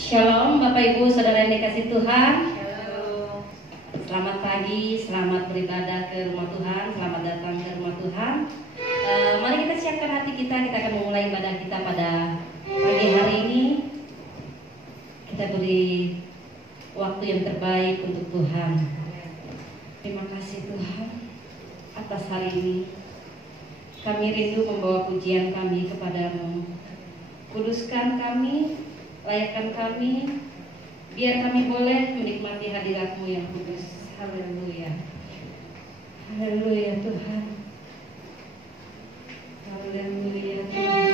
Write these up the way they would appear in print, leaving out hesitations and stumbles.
Shalom Bapak Ibu Saudara yang dikasih Tuhan. Halo. Selamat pagi, selamat beribadah ke rumah Tuhan, selamat datang ke rumah Tuhan. Mari kita siapkan hati kita akan memulai ibadah kita pada pagi hari ini. Kita beri waktu yang terbaik untuk Tuhan. Terima kasih Tuhan atas hari ini. Kami rindu membawa pujian kami kepadamu. Kuduskan kami, layakkan kami, biar kami boleh menikmati hadirat-Mu yang kudus. Haleluya. Haleluya Tuhan. Haleluya Tuhan.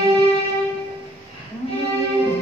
Haleluya.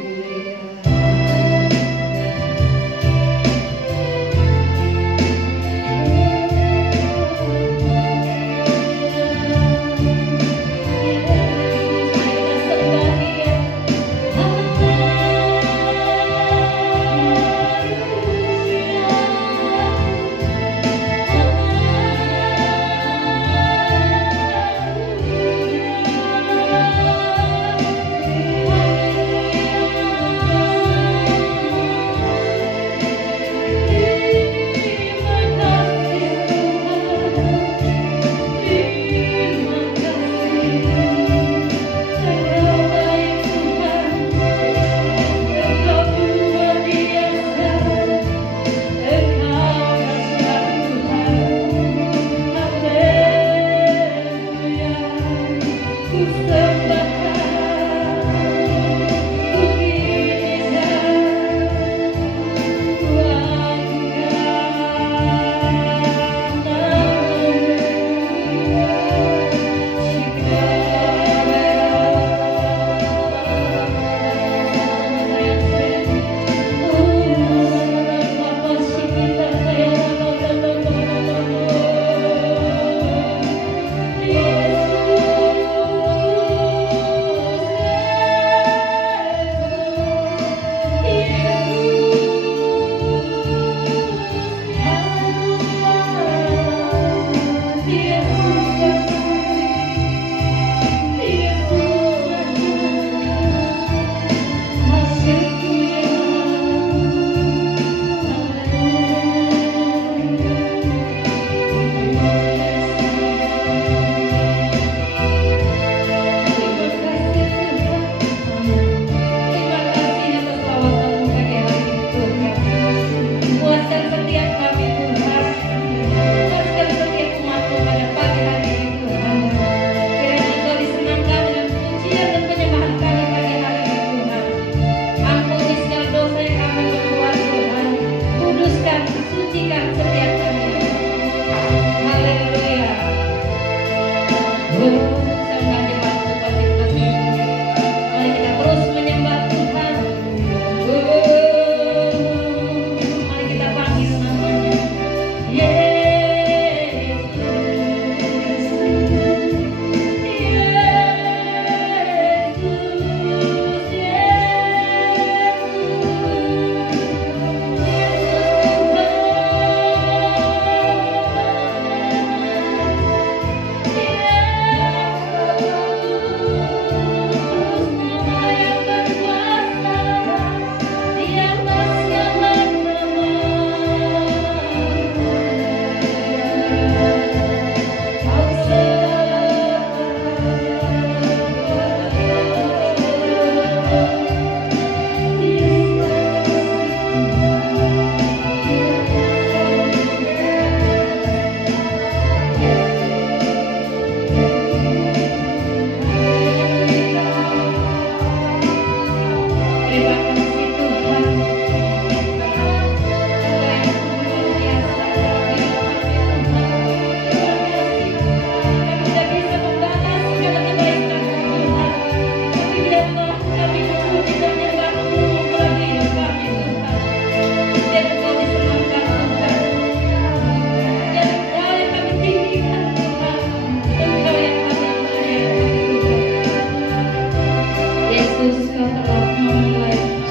Yesus, Kau telah memulai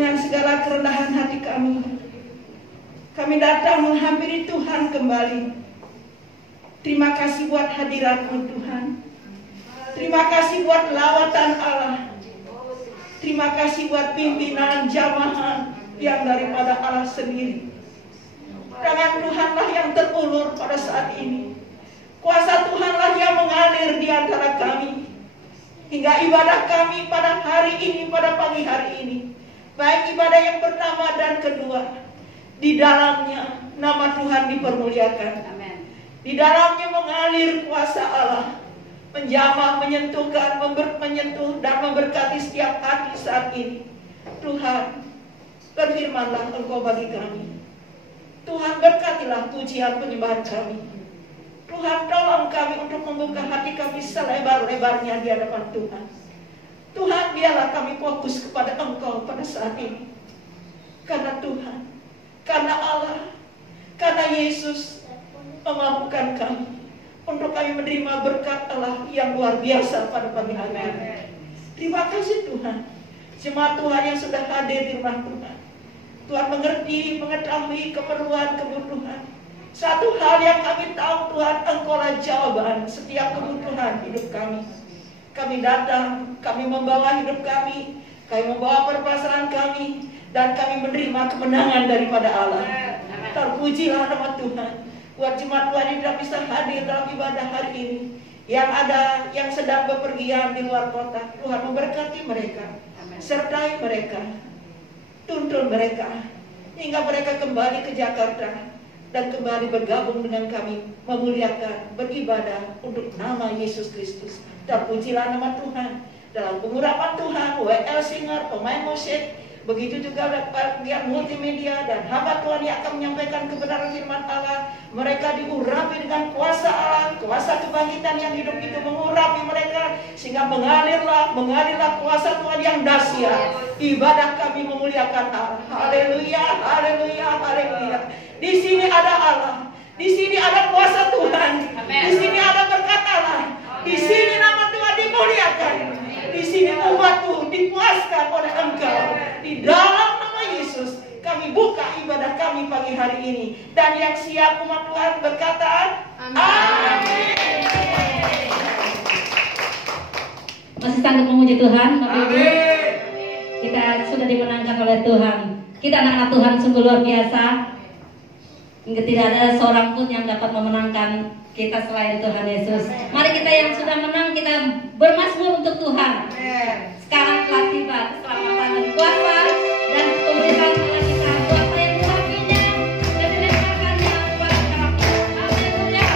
dengan segala kerendahan hati kami datang menghampiri Tuhan kembali. Terima kasih buat hadirat-Mu Tuhan. Terima kasih buat lawatan Allah. Terima kasih buat pimpinan jamaah yang daripada Allah sendiri. Tangan Tuhanlah yang terulur pada saat ini. Kuasa Tuhanlah yang mengalir di antara kami. Hingga ibadah kami pada hari ini, pada pagi hari ini, baik ibadah yang pertama dan kedua, di dalamnya nama Tuhan dipermuliakan. Amen. Di dalamnya mengalir kuasa Allah, menjamah, menyentuhkan, menyentuh dan memberkati setiap hati saat ini. Tuhan, berfirmanlah Engkau bagi kami. Tuhan, berkatilah pujian penyembahan kami. Tuhan, tolong kami untuk membuka hati kami selebar-lebarnya di hadapan Tuhan. Tuhan, biarlah kami fokus kepada Engkau pada saat ini. Karena Tuhan, karena Allah, karena Yesus memampukan kami untuk kami menerima berkat Allah yang luar biasa pada pagi hari ini. Terima kasih Tuhan. Jemaat Tuhan yang sudah hadir di rumah Tuhan. Tuhan mengerti, mengetahui keperluan, kebutuhan. Satu hal yang kami tahu Tuhan, Engkaulah jawaban setiap kebutuhan hidup kami. Kami datang, kami membawa hidup kami membawa perpasrahan kami, dan kami menerima kemenangan daripada Allah. Terpujilah nama Tuhan. Buat jemaat Tuhan yang tidak bisa hadir dalam ibadah hari ini, yang ada, yang sedang bepergian di luar kota, Tuhan memberkati mereka, sertai mereka, tuntun mereka, hingga mereka kembali ke Jakarta dan kembali bergabung dengan kami, memuliakan, beribadah untuk nama Yesus Kristus. Terpujilah nama Tuhan. Dalam pengurapan Tuhan, WL Singer, pemain musik, begitu juga bagian multimedia dan hamba Tuhan yang akan menyampaikan kebenaran firman Allah. Mereka diurapi dengan kuasa Allah, kuasa kebangkitan yang hidup itu mengurapi mereka, sehingga mengalirlah kuasa Tuhan yang dahsyat. Ibadah kami memuliakan Allah. Haleluya, haleluya, haleluya. Di sini ada Allah, di sini ada kuasa Tuhan, di sini ada berkat Allah, di sini nama Tuhan dimuliakan, di sini umatmu dipuaskan oleh Engkau. Di dalam nama Yesus kami buka ibadah kami pagi hari ini, dan yang siap umat Tuhan berkata amin. Masih sanggup memuji Tuhan? Amin. Kita sudah dimenangkan oleh Tuhan. Kita anak-anak Tuhan sungguh luar biasa. Hingga tidak ada seorang pun yang dapat memenangkan kita selain Tuhan Yesus. Mari kita yang sudah menang, kita bermazmur untuk Tuhan. Sekarang telah tiba keselamatan dan kuasa dan pemerintahan Allah kita. Kuasa yang menghakinya dan diletakkannya kepada kami. Haleluya.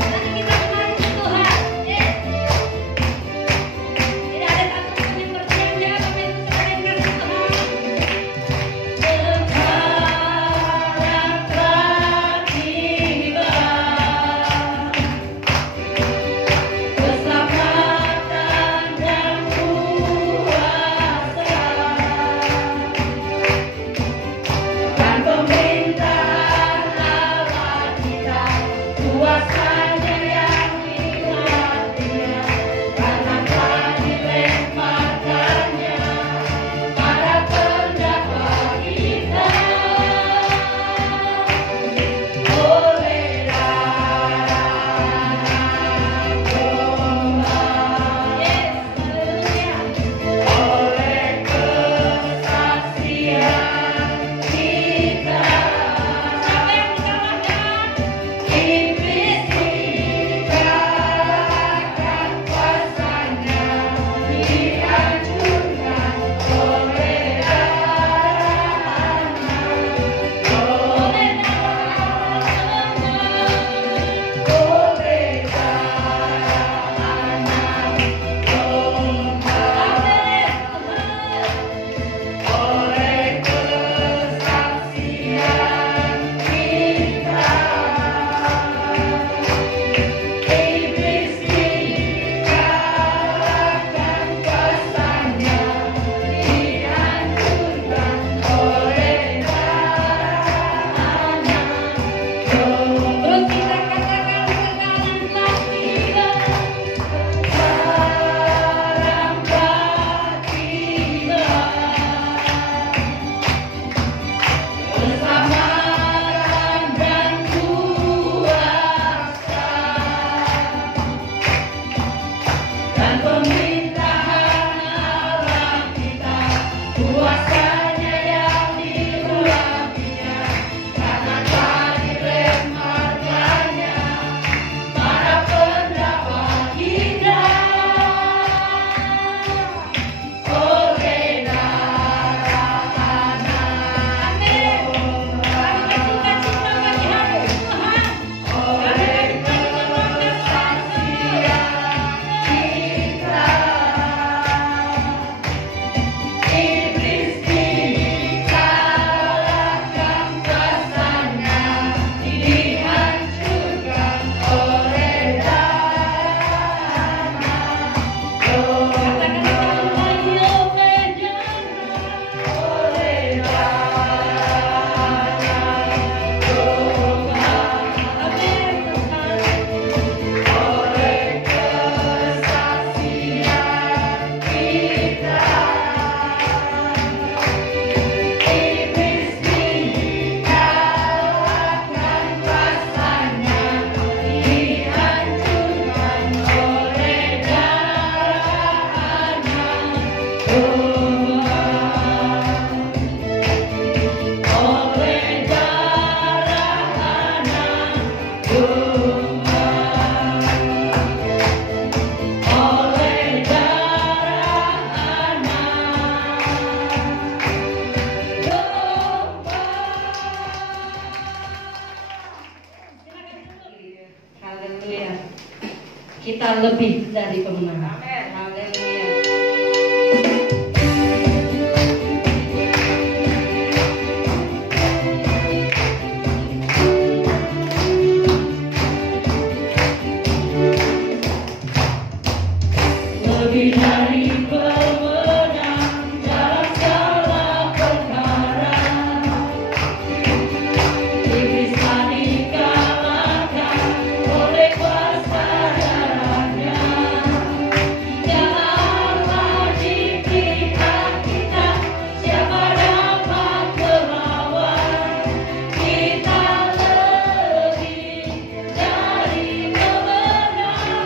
Mari kita menang untuk Tuhan. Tidak ada satupun yang bersedia kami untuk selain kasih Tuhan. Keselamatan dan kuasa pemenang. Haleluya. Lebih dari pemenang dalam segala perkara, iblis telah dikalahkan oleh kuasa darahnya. Janganlah di pihak kita, siapa dapat melawan? Kita lebih dari pemenang.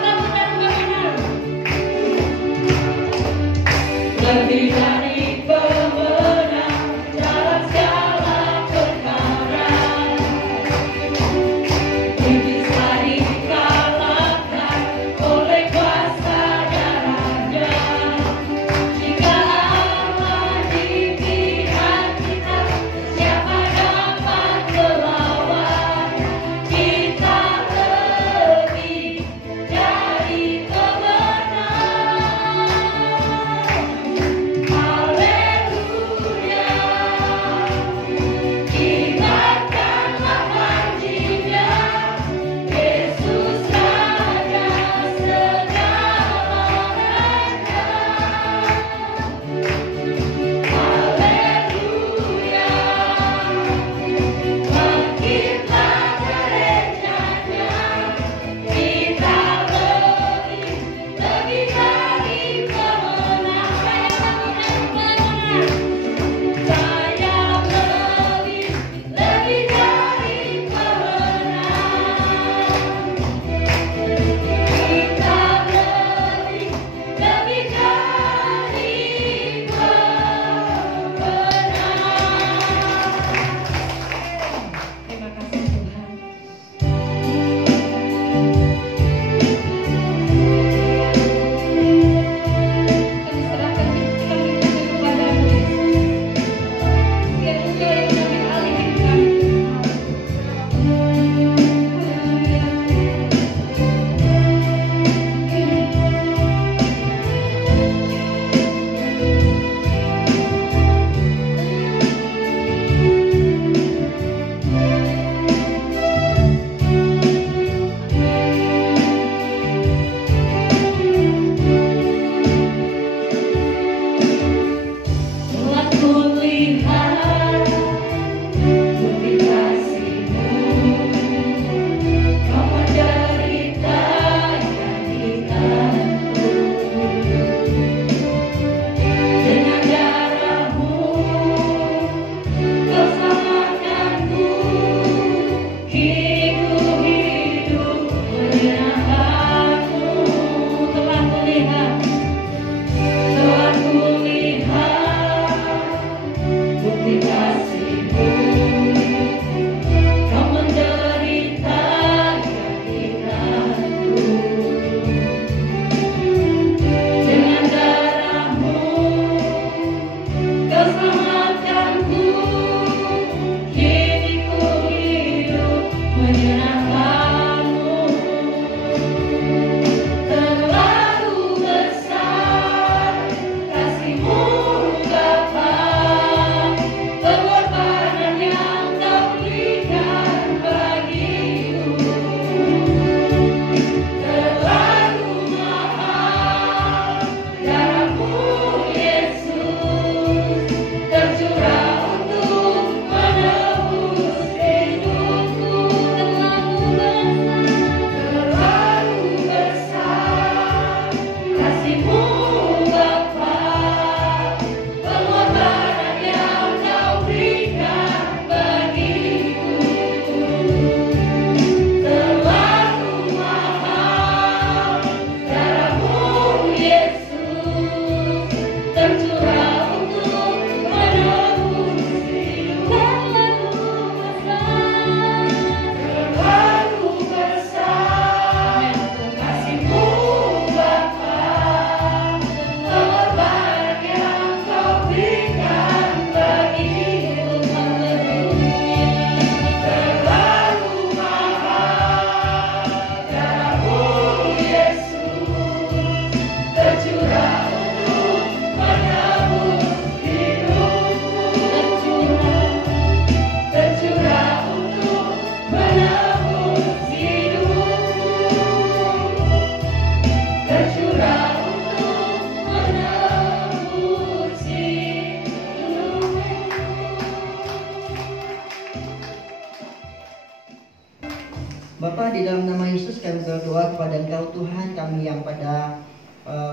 kepada Engkau Tuhan, kami yang pada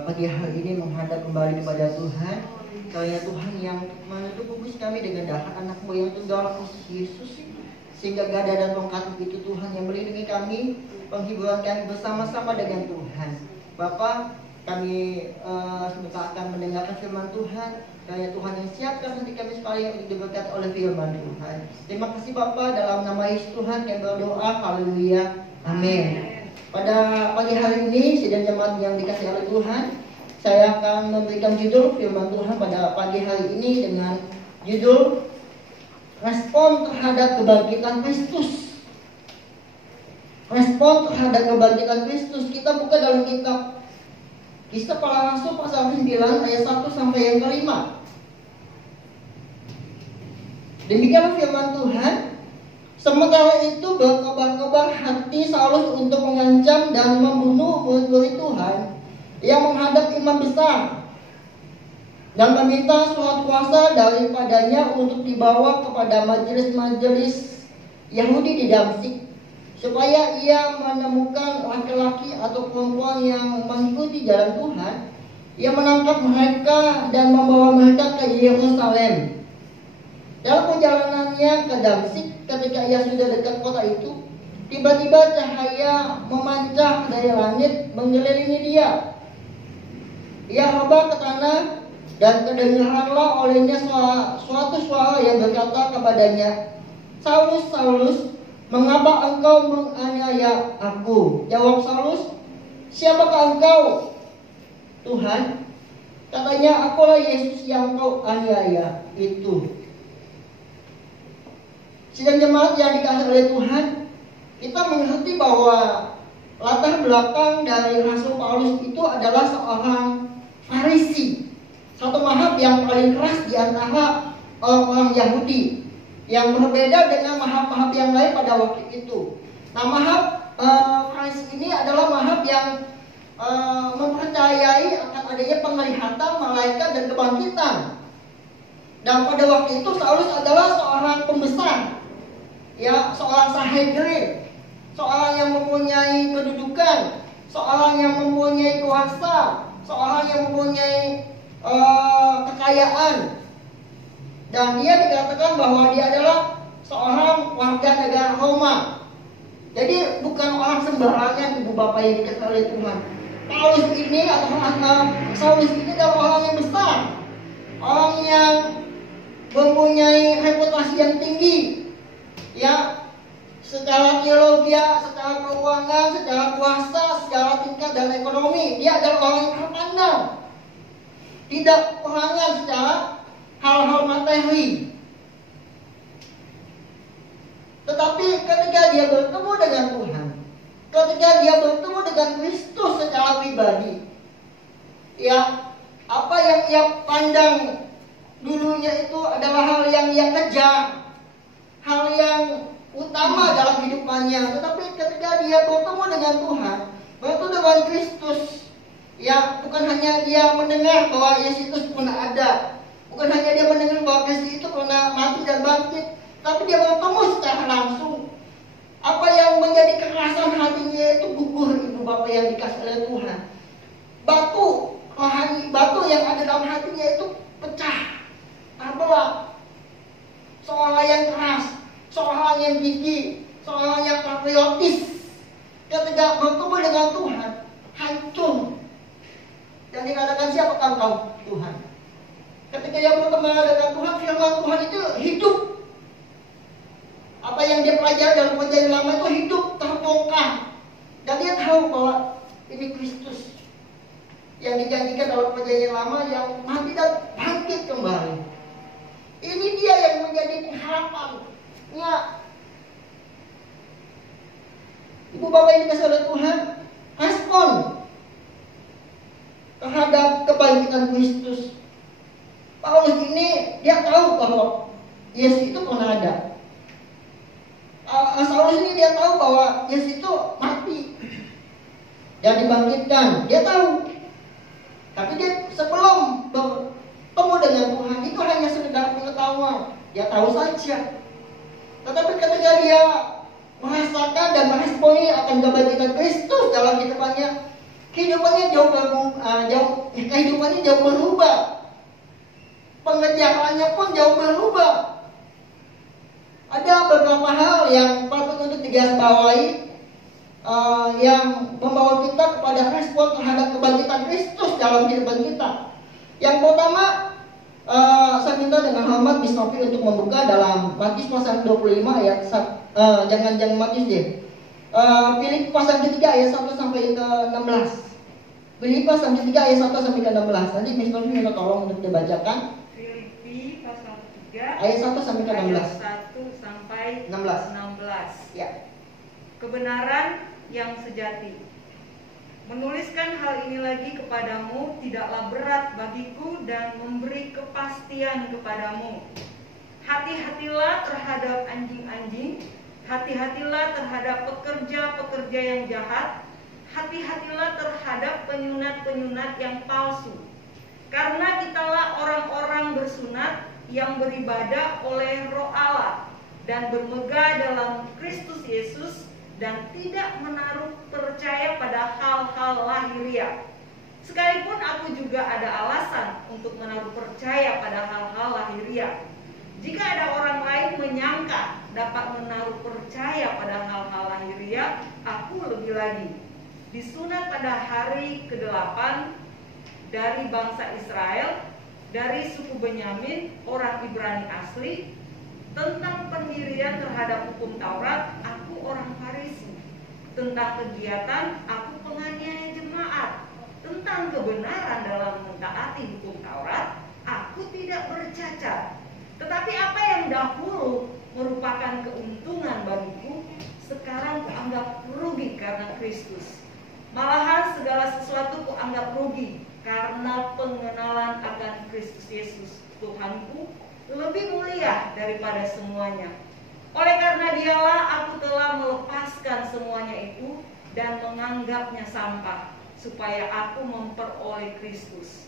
pagi hari ini menghadap kembali kepada Tuhan. Karena Tuhan yang menebus kami dengan darah anak-Mu yang tunggal Yesus, sehingga gada dan tongkat itu Tuhan yang melindungi kami, penghiburan kami bersama-sama dengan Tuhan. Bapa, kami sebentar akan mendengarkan firman Tuhan. Karena Tuhan yang siapkan hati kami sekalian untuk diberkati oleh firman Tuhan. Terima kasih Bapa, dalam nama Yesus Tuhan kami berdoa, haleluya, amin. Pada pagi hari ini, sidang jemaat yang dikasihi oleh Tuhan, saya akan memberikan judul firman Tuhan pada pagi hari ini dengan judul Respon terhadap kebangkitan Kristus. Respon terhadap kebangkitan Kristus. Kita buka dalam kitab Kisah Para Rasul pasal 9 ayat 1 sampai yang kelima. Demikianlah firman Tuhan. Sementara itu berkobar-kobar hati Saulus untuk mengancam dan membunuh murid-murid Tuhan yang menghadap imam besar dan meminta surat kuasa daripadanya untuk dibawa kepada majelis-majelis Yahudi di Damsyik, supaya ia menemukan laki-laki atau perempuan yang mengikuti jalan Tuhan, yang menangkap mereka dan membawa mereka ke Yerusalem. Dalam perjalanannya ke Damsyik, ketika ia sudah dekat kota itu, tiba-tiba cahaya memancar dari langit mengelilingi dia. Ia rebah ke tanah dan kedengaranlah olehnya suatu suara yang berkata kepadanya, "Saulus, Saulus, mengapa engkau menganiaya aku?" Jawab Saulus, "Siapakah engkau?" "Tuhan," katanya, "akulah Yesus yang kau aniaya itu." Sidang jemaat yang dikasihi oleh Tuhan, kita mengerti bahwa latar belakang dari Rasul Paulus itu adalah seorang Farisi, satu mazhab yang paling keras di antara orang Yahudi, yang berbeda dengan mazhab-mazhab yang lain pada waktu itu. Nah, mazhab Farisi ini adalah mazhab yang mempercayai akan adanya penglihatan malaikat dan kebangkitan. Dan pada waktu itu Saulus adalah seorang pembesar, ya, seorang Sanhedrin, seorang yang mempunyai kedudukan, seorang yang mempunyai kuasa, seorang yang mempunyai kekayaan. Dan dia dikatakan bahwa dia adalah seorang warga negara Roma. Jadi bukan orang sembarangan, ibu bapak yang dikasihi oleh Tuhan. Paulus ini atau Saulus ini adalah orang yang besar, orang yang mempunyai reputasi yang tinggi, ya, secara teologi, secara keuangan, secara kuasa, secara tingkat dan ekonomi. Dia adalah orang yang terpandang, tidak kekurangan secara hal-hal materi. Tetapi ketika dia bertemu dengan Tuhan, ketika dia bertemu dengan Kristus secara pribadi, ya, apa yang ia pandang dulunya itu adalah hal yang ia kejar, hal yang utama dalam hidupannya. Tetapi ketika dia bertemu dengan Tuhan, bertemu dengan Kristus, ya, bukan hanya dia mendengar bahwa Yesus itu pernah ada, bukan hanya dia mendengar bahwa Kristus itu pernah mati dan bangkit, tapi dia bertemu secara langsung. Apa yang menjadi kekerasan hatinya itu gugur, ibu bapak yang dikasihi oleh Tuhan. Batu rohani, batu yang ada dalam hatinya itu pecah, terbelah. Seorang yang keras, seorang yang gigih, seorang yang patriotis, ketika bertemu dengan Tuhan, hancur. Dan dikatakan, "Siapakah engkau, Tuhan?" Ketika dia bertemu dengan Tuhan, firman Tuhan itu hidup. Apa yang dia pelajari dalam perjanjian lama itu hidup, terbongkar. Dan dia tahu bahwa ini Kristus yang dijanjikan dalam perjanjian lama, yang mati dan bangkit kembali. Ini dia yang menjadi pengharapannya. Ibu bapak yang dikasihi oleh Tuhan, respon terhadap kebangkitan Kristus. Paulus ini dia tahu bahwa Yesus itu pernah ada. Saulus ini dia tahu bahwa Yesus itu mati dan dibangkitkan. Dia tahu. Tapi dia sebelum bertemu dengan Tuhan itu hanya sekedar pengetahuan. Dia tahu saja. Tetapi ketika dia merasakan merasakan dan meresponi akan kebangkitan Kristus dalam kehidupannya, kehidupannya jauh berubah. Pengejarannya pun jauh berubah. Ada beberapa hal yang patut untuk digarisbawahi yang membawa kita kepada respon terhadap kebangkitan Kristus dalam kehidupan kita. Yang pertama, saya minta dengan hormat Bis Novi untuk membuka dalam Matius pasal 25 ayat jangan Matius deh. Filipi pasal ketiga ayat 1 sampai ke 16. Filipi pasal ketiga ayat 1 sampai ke 16. Nanti Bis Novi minta tolong untuk dibacakan. Filipi pasal 3 Ayat 1 sampai ke 16. ayat 1 sampai 16. Ya. Kebenaran yang sejati. Menuliskan hal ini lagi kepadamu tidaklah berat bagiku dan memberi kepastian kepadamu. Hati-hatilah terhadap anjing-anjing, hati-hatilah terhadap pekerja-pekerja yang jahat, hati-hatilah terhadap penyunat-penyunat yang palsu. Karena kitalah orang-orang bersunat yang beribadah oleh Roh Allah dan bermegah dalam Kristus Yesus dan tidak menaruh percaya pada hal-hal lahiriah. Sekalipun aku juga ada alasan untuk menaruh percaya pada hal-hal lahiriah. Jika ada orang lain menyangka dapat menaruh percaya pada hal-hal lahiriah, aku lebih lagi. Disunat pada hari ke-8 dari bangsa Israel, dari suku Benyamin, orang Ibrani asli. Tentang pendirian terhadap hukum Taurat, aku orang Farisi. Tentang kegiatan, aku penganiaya jemaat. Tentang kebenaran dalam mentaati hukum Taurat, aku tidak bercacat. Tetapi apa yang dahulu merupakan keuntungan bagiku, sekarang kuanggap rugi karena Kristus. Malahan segala sesuatu kuanggap rugi karena pengenalan akan Kristus Yesus, Tuhanku, lebih mulia daripada semuanya. Oleh karena dialah aku telah melepaskan semuanya itu dan menganggapnya sampah, supaya aku memperoleh Kristus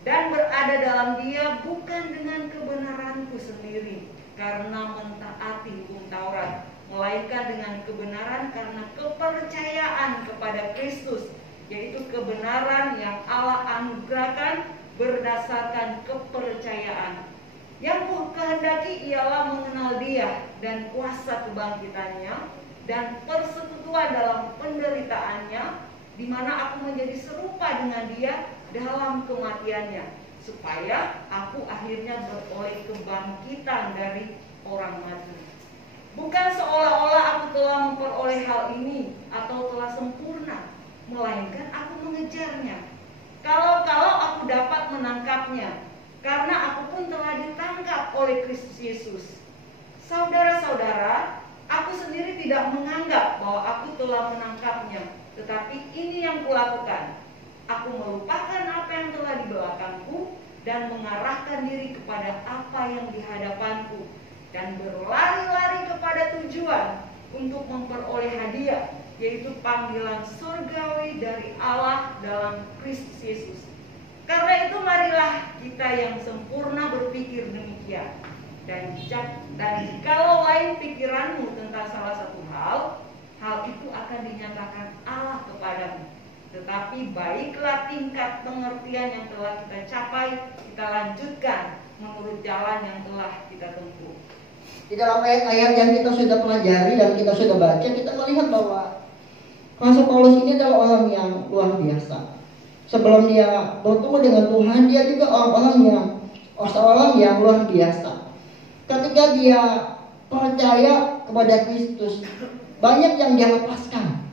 dan berada dalam dia bukan dengan kebenaranku sendiri karena mentaati hukum Taurat, melainkan dengan kebenaran karena kepercayaan kepada Kristus, yaitu kebenaran yang Allah anugerahkan berdasarkan kepercayaan. Yang kukehendaki ialah mengenal dia dan kuasa kebangkitannya dan persekutuan dalam penderitaannya, di mana aku menjadi serupa dengan dia dalam kematiannya, supaya aku akhirnya beroleh kebangkitan dari orang mati. Bukan seolah-olah aku telah memperoleh hal ini atau telah sempurna, melainkan aku mengejarnya. Kalau aku dapat menangkapnya, karena aku pun telah ditangkap oleh Kristus Yesus. Saudara-saudara, aku sendiri tidak menganggap bahwa aku telah menangkapnya, tetapi ini yang kulakukan. Aku melupakan apa yang telah di belakangku dan mengarahkan diri kepada apa yang di hadapanku, dan berlari-lari kepada tujuan untuk memperoleh hadiah, yaitu panggilan surgawi dari Allah dalam Kristus Yesus. Karena itu marilah kita yang sempurna berpikir demikian. Dan jikalau lain pikiranmu tentang salah satu hal itu akan dinyatakan Allah kepadamu. Tetapi baiklah tingkat pengertian yang telah kita capai, kita lanjutkan menurut jalan yang telah kita tempuh. Di dalam ayat-ayat yang kita sudah pelajari dan kita sudah baca, kita melihat bahwa Rasul Paulus ini adalah orang yang luar biasa. Sebelum dia bertemu dengan Tuhan, dia juga seorang yang luar biasa. Ketika dia percaya kepada Kristus, banyak yang dia lepaskan,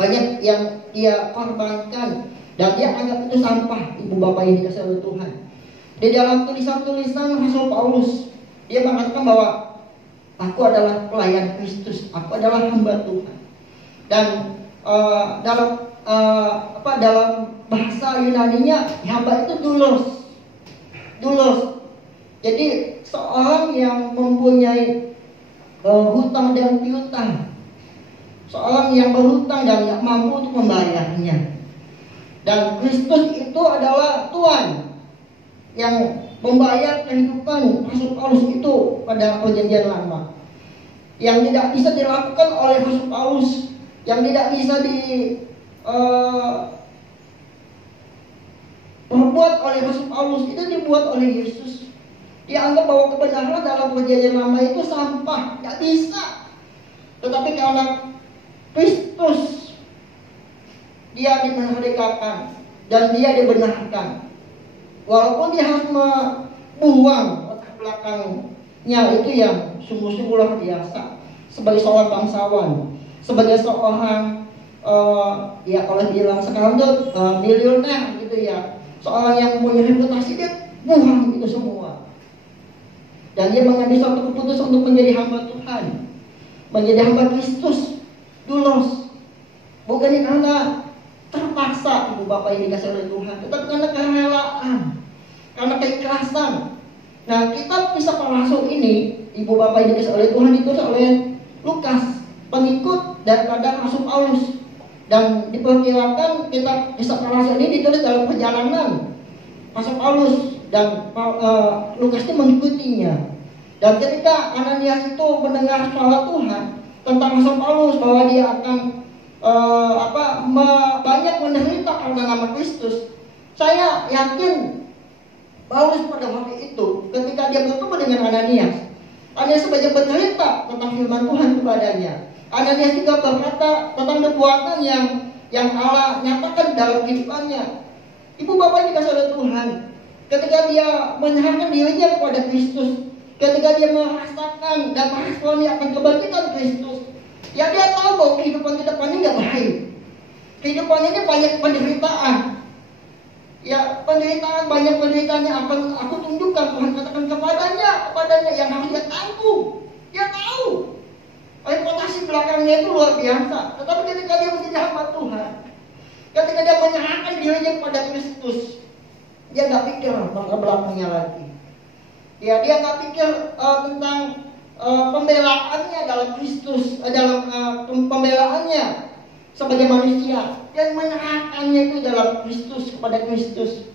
banyak yang dia korbankan, dan dia anggap itu sampah. Ibu bapak yang dikasihi oleh Tuhan, di dalam tulisan-tulisan Rasul Paulus, dia mengatakan bahwa aku adalah pelayan Kristus, aku adalah hamba Tuhan. Dan dalam bahasa Yunaninya, hamba itu doulos. Jadi seorang yang mempunyai hutang dan piutang, seorang yang berhutang dan tidak mampu untuk membayarnya. Dan Kristus itu adalah Tuhan yang membayar kehidupan Rasul Paulus itu pada perjanjian lama. yang tidak bisa dilakukan oleh Rasul Paulus, yang tidak bisa diperbuat oleh Rasul Paulus, itu dibuat oleh Yesus. Dia anggap bahwa kebenaran dalam perjanjian lama itu sampah, nggak bisa. Tetapi karena Kristus, dia dimerdekakan dan dia dibenarkan. Walaupun dia harus membuang latar belakangnya itu yang sungguh-sungguh luar biasa. Sebagai seorang bangsawan, sebagai seorang ya kalau bilang sekarang tuh milioner gitu ya, seorang yang punya reputasi, dia buang itu semua. Dan dia mengambil suatu keputusan untuk menjadi hamba Tuhan, menjadi hamba Kristus, dulos. Bukan karena terpaksa, ibu bapak ini dikasih oleh Tuhan, tetapi karena kerelaan, karena keikhlasan. Nah, kita bisa rasul ini, ibu bapak ini dikasih oleh Tuhan, ditulis oleh Lukas, pengikut daripada Rasul Paulus. Dan diperkirakan kita bisa rasul ini ditulis dalam perjalanan Rasul Paulus dan Lukas itu mengikutinya. Dan ketika Ananias itu mendengar suara Tuhan tentang Rasul Paulus bahwa dia akan banyak menderita karena nama Kristus, saya yakin Paulus pada waktu itu ketika dia bertemu dengan Ananias sebanyak bercerita tentang firman Tuhan kepadanya. Ananias juga berkata tentang perbuatan yang Allah nyatakan dalam kehidupannya. Ibu bapak dikasih oleh Tuhan, ketika dia menyerahkan dirinya kepada Kristus, ketika dia merasakan dan meresponi akan kebangkitan Kristus, ya dia tahu bahwa kehidupan ke depan ini nggak baik. Kehidupan ini banyak penderitaan. Ya, banyak penderitaan yang akan aku tunjukkan. Tuhan katakan kepadanya yang harus dia tanggung. Dia tahu reputasi belakangnya itu luar biasa. Tetapi ketika dia menjadi hamba Tuhan, ketika dia menyerahkan dirinya kepada Kristus, dia nggak pikir tentang belakangnya lagi. Ya, dia nggak pikir tentang pembelaannya dalam Kristus, dalam pembelaannya sebagai manusia, dan menyerahkannya itu dalam Kristus, kepada Kristus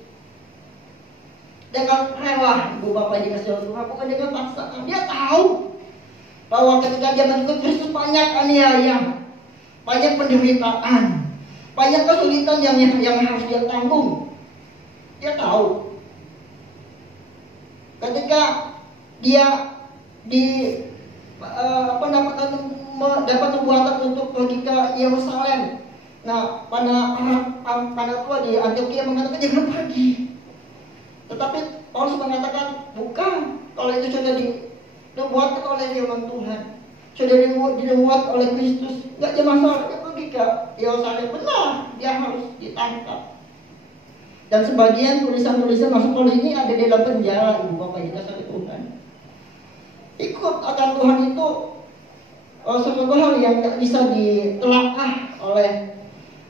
dengan rela. Ibu bapak dikasih oleh Tuhan, bukan dengan paksaan. Dia tahu bahwa ketika dia mengikut Kristus banyak aniaya, banyak penderitaan, banyak kesulitan yang harus dia tanggung. Dia tahu ketika dia dapat nubuatan untuk pergi ke Yerusalem. Nah, pada tua di Antioquia mengatakan jangan pergi. Tetapi Paulus mengatakan bukan, kalau itu sudah dinubuatkan oleh firman Tuhan, sudah dinubuat oleh Kristus, nggak ada masalah. Dia pergi ke Yerusalem, benar, dia harus ditangkap. Dan sebagian tulisan-tulisan Rasul Paulus ini ada di dalam penjara, ibu bapak dikasih oleh Tuhan. Ikut akan Tuhan itu sesuatu hal yang tidak bisa ditelaah oleh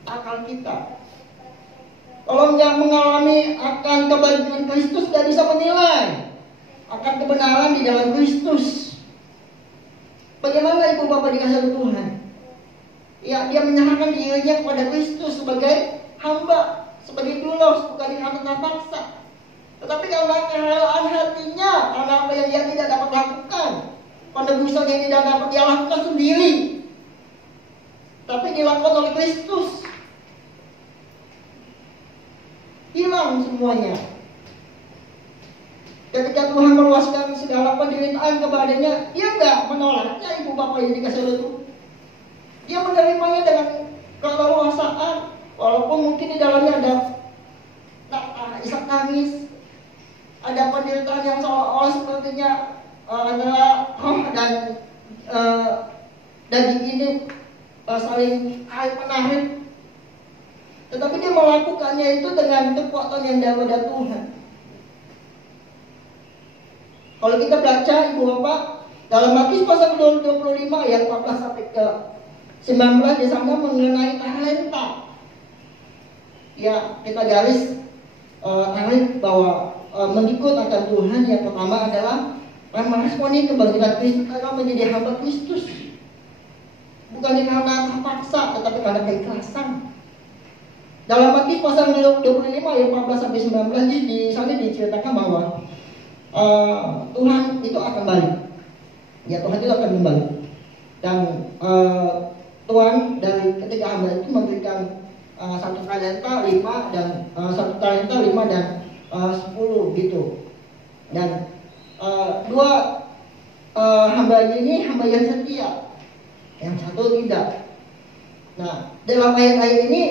akal kita. Kalau nggak mengalami akan kebajikan Kristus, tidak bisa menilai akan kebenaran di dalam Kristus. Bagaimana ibu bapak dikasih oleh Tuhan? Ya, dia menyerahkan dirinya kepada Kristus sebagai hamba, sebagai dulos, bukan karena terpaksa. Tetapi karena kerelaan hatinya, karena apa yang dia tidak dapat lakukan, penebusan yang tidak dapat dia lakukan sendiri, tapi dilakukan oleh Kristus, hilang semuanya. Ketika Tuhan meluaskan segala penderitaan kepadanya, dia enggak menolaknya, ibu bapak yang dikasih oleh Tuhan. Dia menerimanya dengan keleluasaan, walaupun mungkin di dalamnya ada isak tangis, ada penderitaan yang seolah-olah sepertinya adalah roh dan daging ini saling kait menarik. Tetapi dia melakukannya itu dengan kekuatan yang daripada Tuhan. Kalau kita baca ibu bapak dalam Matius pasal 25 ayat 14 sampai ke 19 di sana mengenai talenta. Ya, kita garis tarik bahwa mengikut akan Tuhan yang pertama adalah meresponi kebangkitan Kristus karena menjadi hamba Kristus, bukan karena terpaksa tetapi karena keikhlasan. Dalam Matius pasal 25 ayat 14 sampai 19 di sana diceritakan bahwa Tuhan itu akan balik. Ya, Tuhan itu akan kembali. Dan Tuhan dari ketiga hamba itu memberikan 1 talenta 5 dan 1 talenta 5 dan 10 gitu. Dan dua hamba ini hamba yang setia, yang satu tidak. Nah, dalam ayat-ayat ini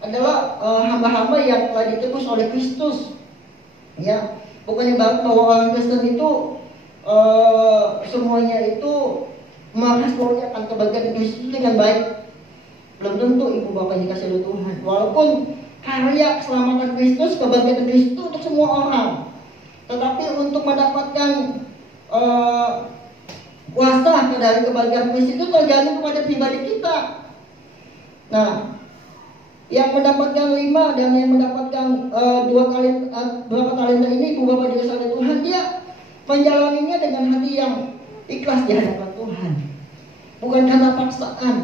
adalah hamba-hamba yang telah ditebus oleh Kristus. Ya, bukan ibarat bahwa orang Kristen itu semuanya itu meresponi akan kebahagiaan Kristus dengan baik. Belum tentu ibu bapak yang dikasih oleh Tuhan. Walaupun karya keselamatan Kristus, kebahagiaan Kristus itu untuk semua orang, tetapi untuk mendapatkan kuasa dari kebahagiaan Kristus itu tergantung kepada pribadi kita. Nah, yang mendapatkan 5 dan yang mendapatkan 2 talenta ini ibu bapak dikasih oleh Tuhan, dia menjalaninya dengan hati yang ikhlas di hadapan Tuhan, bukan karena paksaan.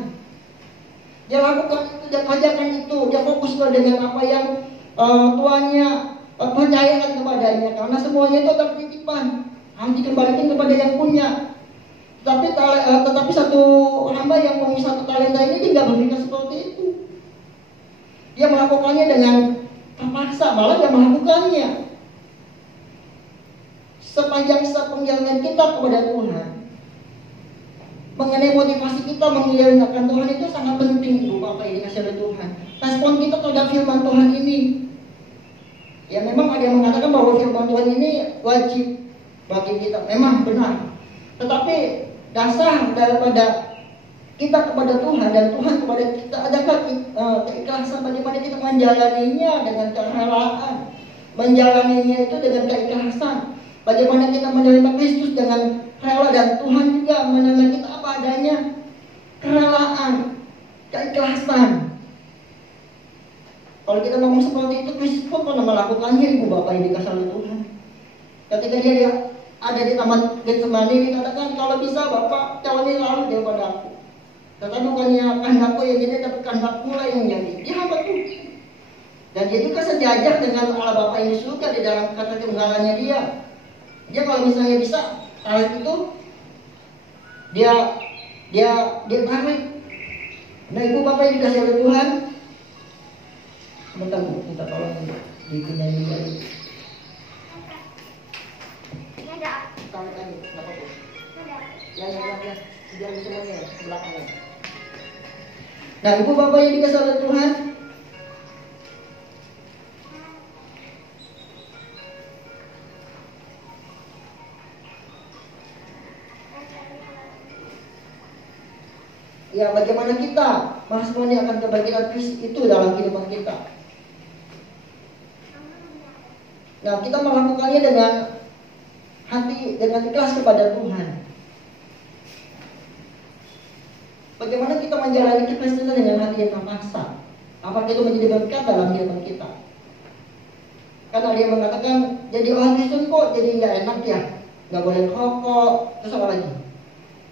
Dia lakukan itu, dia kerjakan itu, dia fokus dengan apa yang tuannya percayakan kepadanya, karena semuanya itu adalah titipan, harus dikembalikan kepada yang punya. Tetapi satu hamba yang punya 1 talenta ini tidak berpikir seperti itu. Dia melakukannya dengan terpaksa, malah dia melakukannya. Sepanjang perjalanan kita kepada Tuhan, mengenai motivasi kita mengiyakan Tuhan itu sangat penting, ibu bapak yang dikasih oleh Tuhan. Respon kita terhadap firman Tuhan ini, ya memang ada yang mengatakan bahwa firman Tuhan ini wajib bagi kita, memang benar. Tetapi dasar daripada kita kepada Tuhan dan Tuhan kepada kita adalah keikhlasan, bagaimana kita menjalaninya dengan kerelaan, menjalaninya itu dengan keikhlasan. Bagaimana kita menerima Kristus dengan rela, dan Tuhan juga menerima kita apa adanya, kerelaan, keikhlasan. Kalau kita ngomong seperti itu, Kristus pun pernah melakukannya, ibu bapak yang dikasih oleh Tuhan. Ketika dia ada di taman Getsemani, dikatakan kalau bisa bapak jauhi lalu daripada aku. Tetapi bukannya kehendakku yang jadi, tapi kehendakmu lah yang jadi. Dia hamba Tuhan. Dan dia juga sejajar dengan Allah Bapa yang di surga di dalam kata tunggalannya dia. Dia kalau misalnya bisa tarik itu, dia tarik. Nah ibu bapak yang dikasih oleh Tuhan, sebentar bu, minta tolong di penyanyi lagi. Tarik lagi, nggak apa-apa. Ya, biar semuanya belakangnya. Nah ibu bapak yang dikasih oleh Tuhan, ya bagaimana kita meresponi akan kebahagiaan Kristus itu dalam kehidupan kita. Nah kita melakukannya dengan hati, dengan ikhlas kepada Tuhan. Bagaimana kita menjalani Kristen dengan hati yang terpaksa? Apakah itu menjadi berkat dalam kehidupan kita? Karena dia mengatakan jadi orang Kristen kok jadi nggak enak ya, nggak boleh rokok, terus apa lagi?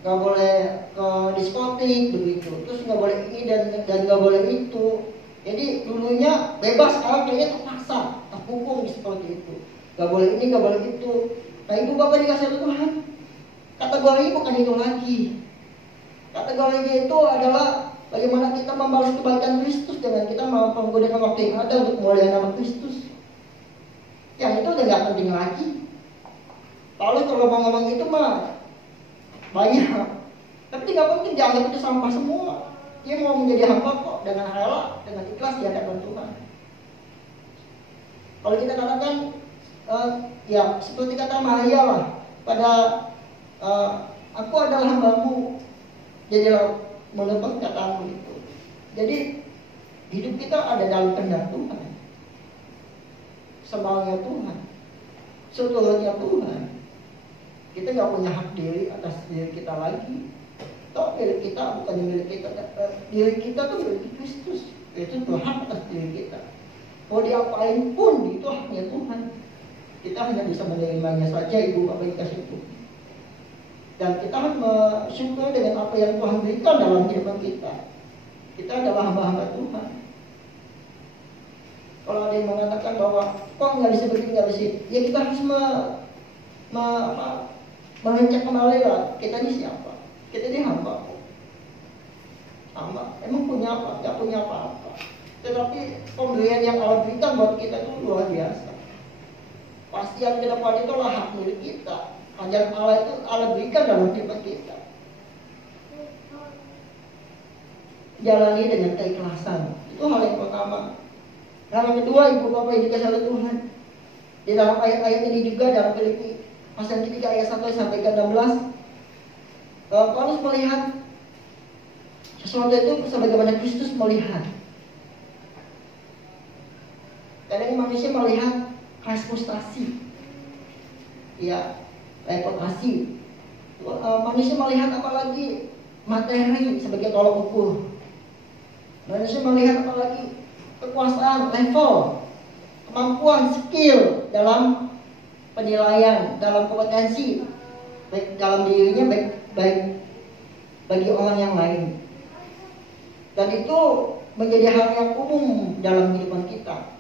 Nggak boleh ke diskotik begitu, terus nggak boleh ini dan nggak boleh itu. Jadi dulunya bebas, sekarang kayaknya terpaksa, terhukum seperti itu. Nggak boleh ini, nggak boleh itu. Nah ibu bapak dikasih oleh Tuhan, kategori bukan itu lagi. Kategorinya itu adalah bagaimana kita membalas kebaikan Kristus dengan kita menggunakan waktu yang ada untuk memuliakan nama Kristus. Yang itu udah nggak penting lagi. Lalu kalau mau ngomong itu mah banyak, tapi tidak penting, jangan itu sampah semua. Dia mau menjadi hamba kok dengan rela, dengan ikhlas di hadapan Tuhan. Kalau kita katakan ya seperti kata Maria lah, pada aku adalah hambamu, jadilah menurut katamu itu. Jadi hidup kita ada dalam kehendak Tuhan, semaunya Tuhan, seturutnya Tuhan. Kita nggak punya hak diri atas diri kita lagi. Toh milik kita bukan milik kita. Diri kita tuh milik Kristus. Itu Tuhan atas diri kita. Mau diapain pun itu haknya Tuhan. Kita hanya bisa menerimanya saja, ibu bapak dikasih itu. Dan kita harus bersyukur dengan apa yang Tuhan berikan dalam kehidupan kita. Kita adalah hamba-hamba Tuhan. Kalau ada yang mengatakan bahwa kok nggak bisa begini, nggak bisa, ya kita harus mengecek kembali lah, kita ini siapa? Kita ini hamba. Emang punya apa? Gak punya apa-apa. Tetapi pemberian yang Allah berikan buat kita itu luar biasa. Pasti yang ke depan itu adalah hak milik kita. Ajaran Allah itu Allah berikan dalam hidup kita. Jalani dengan keikhlasan. Itu hal yang pertama. Hal yang kedua, ibu bapak yang dikasihi oleh Tuhan. Di dalam ayat-ayat ini juga dalam Filipi pasal 3 ayat 1 sampai ke 16, Paulus melihat sesuatu itu sebagaimana Kristus melihat. Kadang manusia melihat frustasi, ya, reputasi. Manusia melihat apalagi materi sebagai tolak ukur. Manusia melihat apalagi kekuasaan, level, kemampuan, skill dalam penilaian, dalam kompetensi, baik dalam dirinya, baik bagi orang yang lain. Dan itu menjadi hal yang umum dalam kehidupan kita.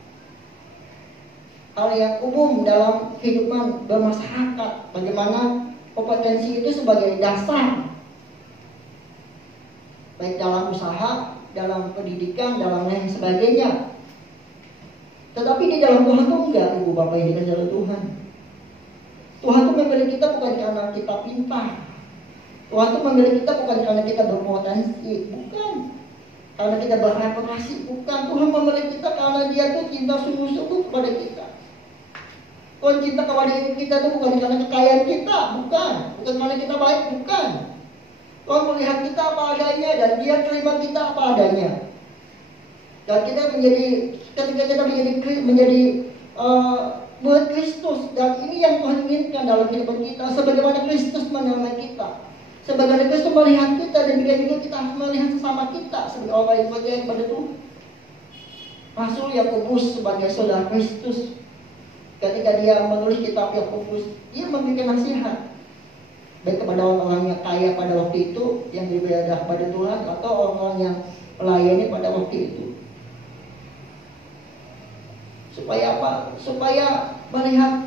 Hal yang umum dalam kehidupan bermasyarakat. Bagaimana kompetensi itu sebagai dasar, baik dalam usaha, dalam pendidikan, dalam lain sebagainya. Tetapi di dalam Tuhan itu enggak, ibu bapak yang dikasihi oleh Tuhan. Tuhan itu memilih kita bukan karena kita pintar. Tuhan itu memilih kita bukan karena kita berpotensi, bukan. Karena kita berreputasi, bukan. Tuhan memilih kita karena Dia itu cinta sungguh-sungguh kepada kita. Tuhan cinta kepada kita itu bukan karena kekayaan kita, bukan. Bukan karena kita baik, bukan. Tuhan melihat kita apa adanya dan Dia terima kita apa adanya. Dan kita ketika kita menjadi murid Kristus, dan ini yang Tuhan inginkan dalam kehidupan kita, sebagaimana Kristus menerima kita, sebagaimana Kristus melihat kita, dan juga kita harus melihat sesama kita sebagai orang yang percaya kepada Tuhan. Rasul Yakobus sebagai saudara Kristus, ketika dia menulis kitab Yakobus, dia memberikan nasihat baik kepada orang-orang yang kaya pada waktu itu, yang beribadah kepada Tuhan, atau orang-orang yang melayani pada waktu itu. Supaya apa? Supaya melihat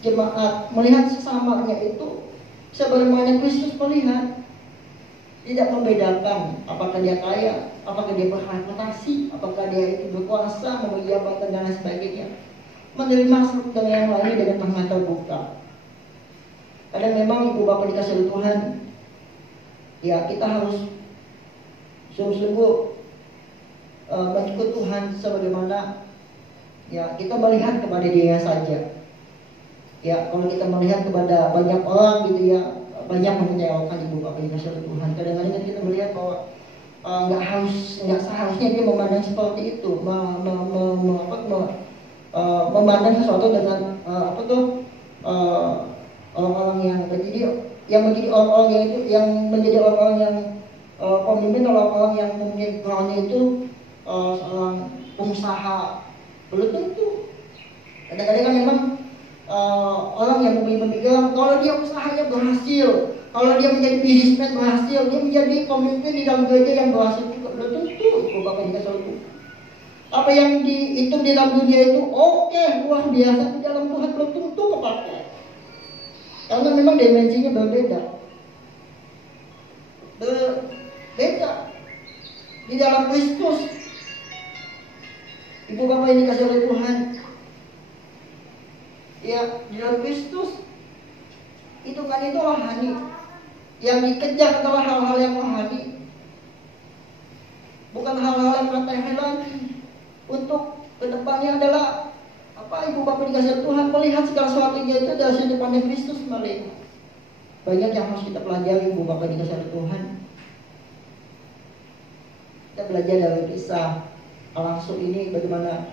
jemaat, melihat sesamanya itu sebagaimana Kristus melihat. Tidak membedakan apakah dia kaya, apakah dia berreputasi, apakah dia itu berkuasa, memiliki jabatan dan lain sebagainya. Menerima satu dengan yang lain dengan tangan terbuka. Kadang memang ibu bapak dikasihi oleh Tuhan, ya kita harus sungguh-sungguh mengikut Tuhan sebagaimana ya kita melihat kepada Dia saja. Ya kalau kita melihat kepada banyak orang gitu ya, banyak mengecewakan ibu bapak yang dikasihi oleh Tuhan. Kadang-kadang kita melihat bahwa nggak seharusnya dia memandang seperti itu, memandang sesuatu dengan orang-orang yang menjadi orang-orang yang pemimpin, orang-orang yang mungkin orangnya itu seorang pengusaha, belum tentu. Kadang-kadang kan memang orang yang mempunyai pemikiran kalau dia usahanya berhasil, kalau dia menjadi bisnismen berhasil, dia menjadi pemimpin di dalam gereja yang berhasil juga, belum tentu. Bapak dikasih oleh apa yang dihitung di dalam dunia itu oke, luar biasa, di dalam Tuhan belum tentu kepake. Karena memang dimensinya berbeda. Berbeda. Di dalam Kristus, ibu bapak yang dikasihi oleh Tuhan, ya di dalam Kristus, hitungan itu rohani. Yang dikejar adalah hal-hal yang rohani, bukan hal-hal yang materi lagi. Untuk kedepannya adalah apa, ibu bapak dikasihi Tuhan, melihat segala sesuatunya itu dari sudut pandang Kristus melihat. Banyak yang harus kita pelajari ibu bapak dikasihi Tuhan. Kita belajar dari kisah Al-Rasul ini, bagaimana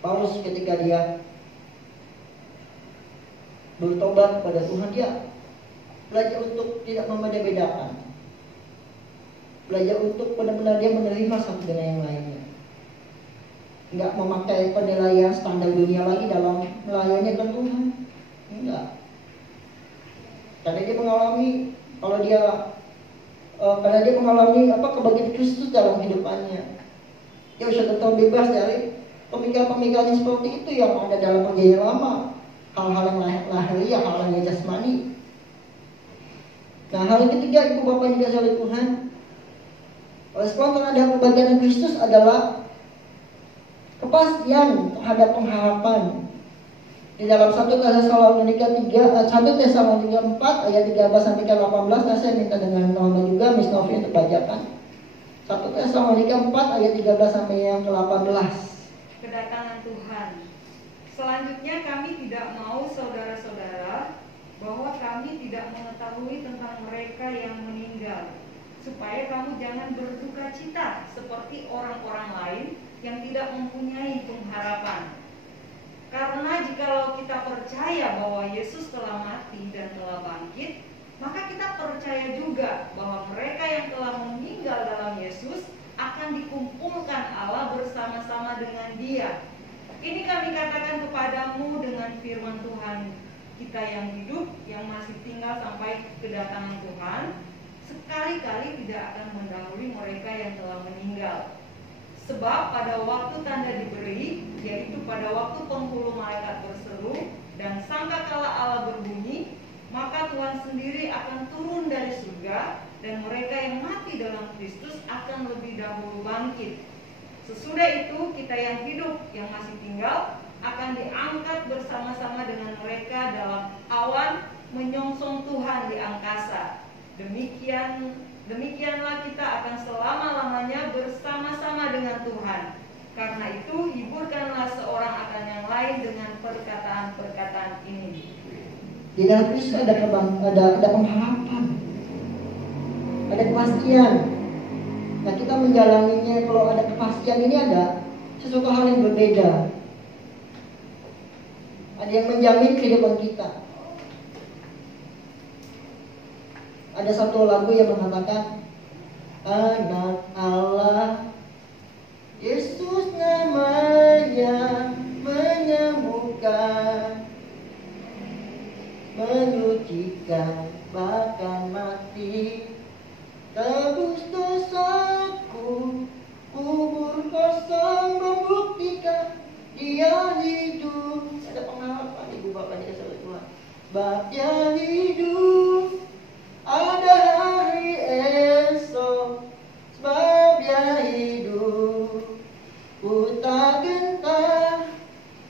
Paulus ketika dia bertobat kepada Tuhan, dia belajar untuk tidak membeda-bedakan, belajar untuk benar-benar dia menerima satu dengan yang lainnya. Enggak memakai penilaian standar dunia lagi dalam melayani Tuhan. Enggak. Karena dia mengalami kebahagiaan Kristus dalam kehidupannya. Dia bisa tetap bebas dari pemikiran-pemikiran seperti itu yang ada dalam perjanjian lama. Hal-hal yang lahiriah, hal-hal yang jasmani. Nah, hal yang ketiga ibu bapak yang dikasihi oleh Tuhan, Respon terhadap kebangkitan Kristus adalah kepastian terhadap pengharapan. Di dalam 1 Tesalonika 4 ayat 13 sampai 18, saya minta dengan nama juga Miss Novi untuk bacakan. 1 Tesalonika 4 ayat 13 sampai yang ke-18. Kedatangan Tuhan. Selanjutnya kami tidak mau saudara-saudara bahwa kami tidak mengetahui tentang mereka yang meninggal, supaya kamu jangan berduka cita seperti orang-orang lain yang tidak mempunyai pengharapan. Karena jikalau kita percaya bahwa Yesus telah mati dan telah bangkit, maka kita percaya juga bahwa mereka yang telah meninggal dalam Yesus akan dikumpulkan Allah bersama-sama dengan Dia. Ini kami katakan kepadamu dengan firman Tuhan kita yang hidup, yang masih tinggal sampai kedatangan Tuhan, sekali-kali tidak akan mendahului mereka yang telah meninggal. Sebab pada waktu tanda diberi, yaitu pada waktu penghulu malaikat berseru dan sangkakala Allah berbunyi, maka Tuhan sendiri akan turun dari surga dan mereka yang mati dalam Kristus akan lebih dahulu bangkit. Sesudah itu kita yang hidup, yang masih tinggal, akan diangkat bersama-sama dengan mereka dalam awan menyongsong Tuhan di angkasa. Demikianlah kita akan selama-lamanya bersama-sama dengan Tuhan. Karena itu hiburkanlah seorang akan yang lain dengan perkataan-perkataan ini. Di dalam Kristus ada pengharapan, ada kepastian. Nah, kita menjalaninya, kalau ada kepastian ini ada sesuatu hal yang berbeda. Ada yang menjamin kehidupan kita. Ada satu lagu yang mengatakan, Anak Allah, Yesus namanya, menyembuhkan, menyucikan, bahkan mati, tebus dosaku, kubur kosong membuktikan Dia hidup. Ada pengharapan ibu bapak dikasih oleh Tuhan. Bab Dia hidup, ada hari esok, sebab Dia hidup. Ku tak gentar,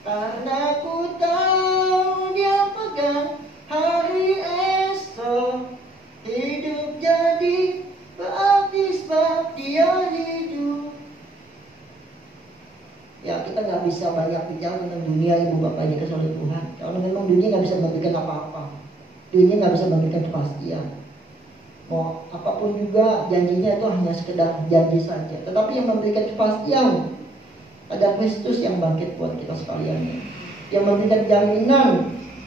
karena ku tahu Dia pegang hari esok. Hidup jadi berarti sebab Dia hidup. Ya, kita nggak bisa banyak bicara tentang dunia ibu bapak dikasih oleh Tuhan. Kalau memang dunia nggak bisa memberikan apa-apa, dunia nggak bisa memberikan kepastian. Mau apapun juga janjinya itu hanya sekedar janji saja. Tetapi yang memberikan kepastian ada Kristus yang bangkit buat kita sekalian. Yang memberikan jaminan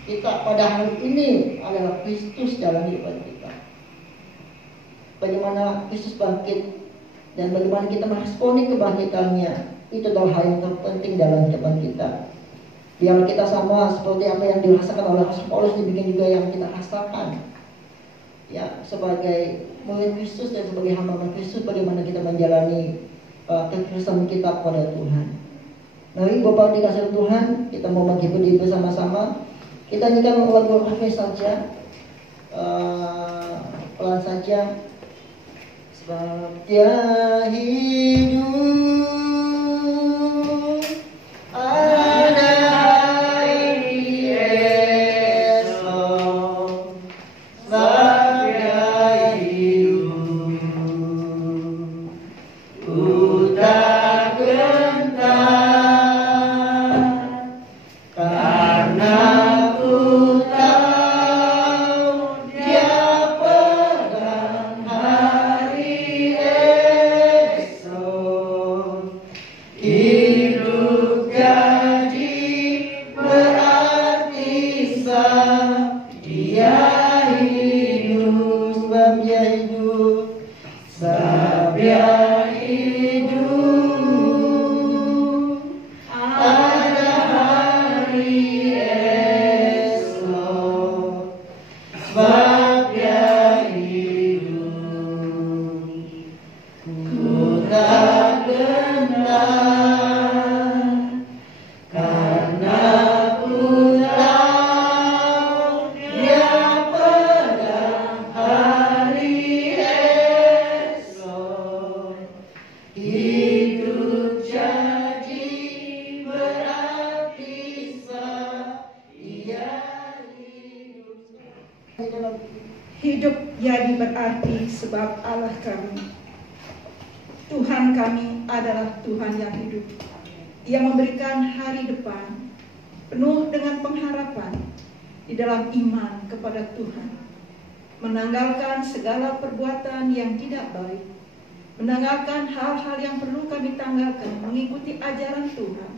kita pada hari ini adalah Kristus dalam hidup kita. Bagaimana Kristus bangkit dan bagaimana kita meresponi kebangkitannya, itu adalah hal yang terpenting dalam kehidupan kita. Biar kita sama seperti apa yang dirasakan oleh Rasul Paulus, dibikin juga yang kita rasakan. Ya, sebagai murid Kristus dan sebagai hamba Kristus, bagaimana kita menjalani kekristenan kita kepada Tuhan. Nah, Bapak dikasih Tuhan, kita mau menghibur diri bersama-sama. Kita nyanyikan lagu refresh saja, pelan saja. Sebab Dia hidup, ada hari esok, sebab Dia hidup. Ku tak gentar, karena ku tahu Dia pegang hari esok. Hidup jadi berarti sebab Allah kami, Tuhan kami adalah Tuhan yang hidup. Ia memberikan hari depan penuh dengan pengharapan di dalam iman kepada Tuhan, menanggalkan segala perbuatan yang tidak baik, menanggalkan hal-hal yang perlu kami tanggalkan, mengikuti ajaran Tuhan,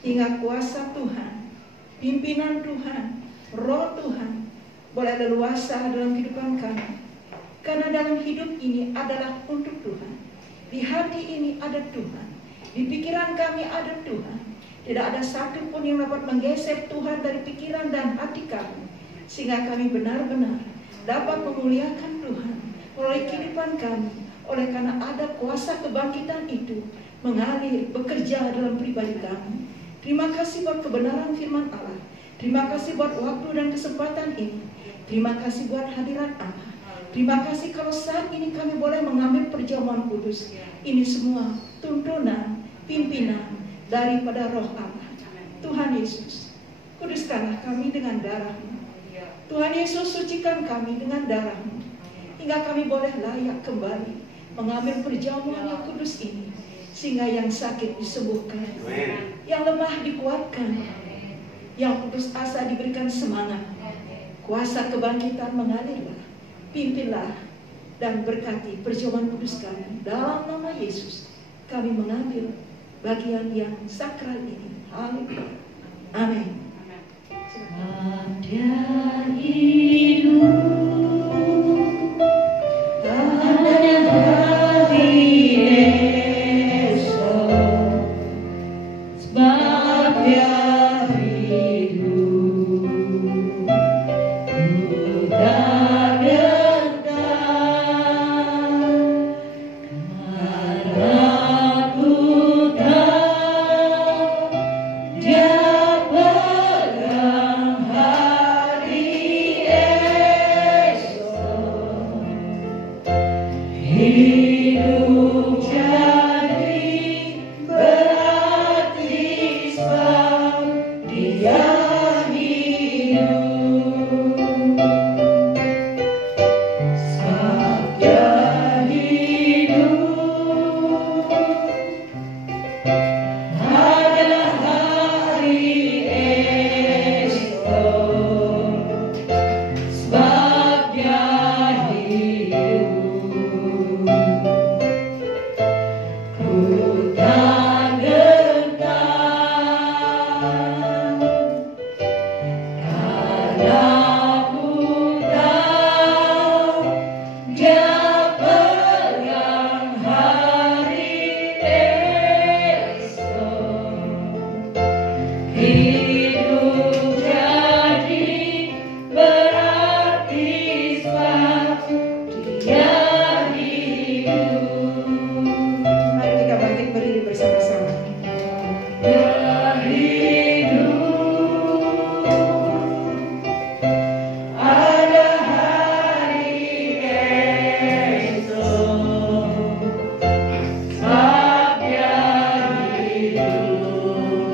hingga kuasa Tuhan, pimpinan Tuhan, roh Tuhan boleh leluasa dalam kehidupan kami. Karena dalam hidup ini adalah untuk Tuhan. Di hati ini ada Tuhan. Di pikiran kami ada Tuhan. Tidak ada satu pun yang dapat menggeser Tuhan dari pikiran dan hati kami, sehingga kami benar-benar dapat memuliakan Tuhan melalui kehidupan kami. Oleh karena ada kuasa kebangkitan itu mengalir, bekerja dalam pribadi kami. Terima kasih buat kebenaran firman Allah. Terima kasih buat waktu dan kesempatan ini. Terima kasih buat hadirat Allah. Terima kasih kalau saat ini kami boleh mengambil perjamuan kudus. Ini semua tuntunan, pimpinan daripada roh Allah. Tuhan Yesus, kuduskanlah kami dengan darah-Mu. Tuhan Yesus, sucikan kami dengan darah-Mu, hingga kami boleh layak kembali mengambil perjamuan yang kudus ini, sehingga yang sakit disembuhkan, yang lemah dikuatkan, yang putus asa diberikan semangat. Kuasa kebangkitan mengalirlah, pimpinlah, dan berkati perjamuan kudus kami. Dalam nama Yesus kami mengambil bagian yang sakral ini. Haleluya. Amin. Ada hidup, ada hari esok, sebab Dia hidup, ku tak gentar, karena ku tahu Dia pegang hari esok. Hidup jadi berarti sebab Dia hidup, sebab Dia hidup. Ada hari esok, sebab Dia hidup, ku tak gentar, karena ku tahu Dia pegang hari esok. Hidup jadi berarti sebab Dia hidup. Mari kita bangkit berdiri bersama-sama. Dia hidup, ada hari esok, sebab Dia hidup,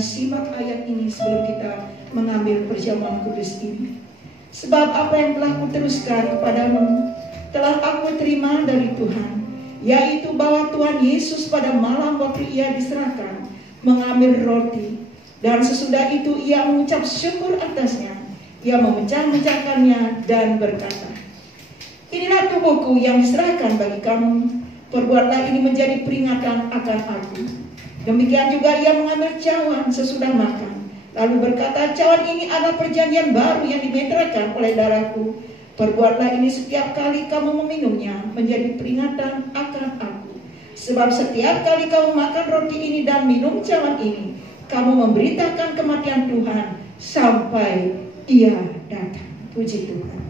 simak ayat ini sebelum kita mengambil perjamuan kudus ini. Sebab apa yang telah kuteruskan kepadamu telah aku terima dari Tuhan, yaitu bahwa Tuhan Yesus pada malam waktu ia diserahkan mengambil roti, dan sesudah itu ia mengucap syukur atasnya, ia memecah-mecahkannya dan berkata, inilah tubuhku yang diserahkan bagi kamu, perbuatlah ini menjadi peringatan akan aku. Demikian juga ia mengambil cawan sesudah makan, lalu berkata, cawan ini adalah perjanjian baru yang dimeteraikan oleh darahku. Perbuatlah ini setiap kali kamu meminumnya menjadi peringatan akan aku. Sebab setiap kali kamu makan roti ini dan minum cawan ini, kamu memberitakan kematian Tuhan sampai ia datang. Puji Tuhan.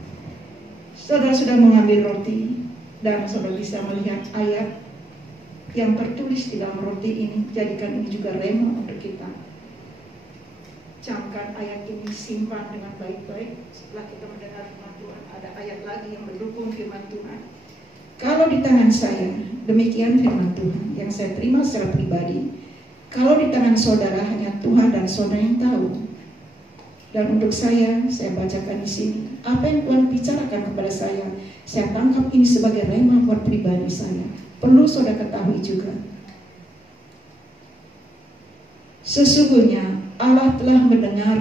Saudara sudah mengambil roti dan saudara bisa melihat ayat yang tertulis di dalam roti ini. Jadikan ini juga rema untuk kita. Camkan ayat ini, simpan dengan baik-baik. Setelah kita mendengar firman Tuhan, ada ayat lagi yang mendukung firman Tuhan. Kalau di tangan saya, demikian firman Tuhan yang saya terima secara pribadi. Kalau di tangan saudara, hanya Tuhan dan saudara yang tahu. Dan untuk saya bacakan di sini. Apa yang Tuhan bicarakan kepada saya tangkap ini sebagai rema buat pribadi saya. Perlu saudara ketahui juga. Sesungguhnya Allah telah mendengar,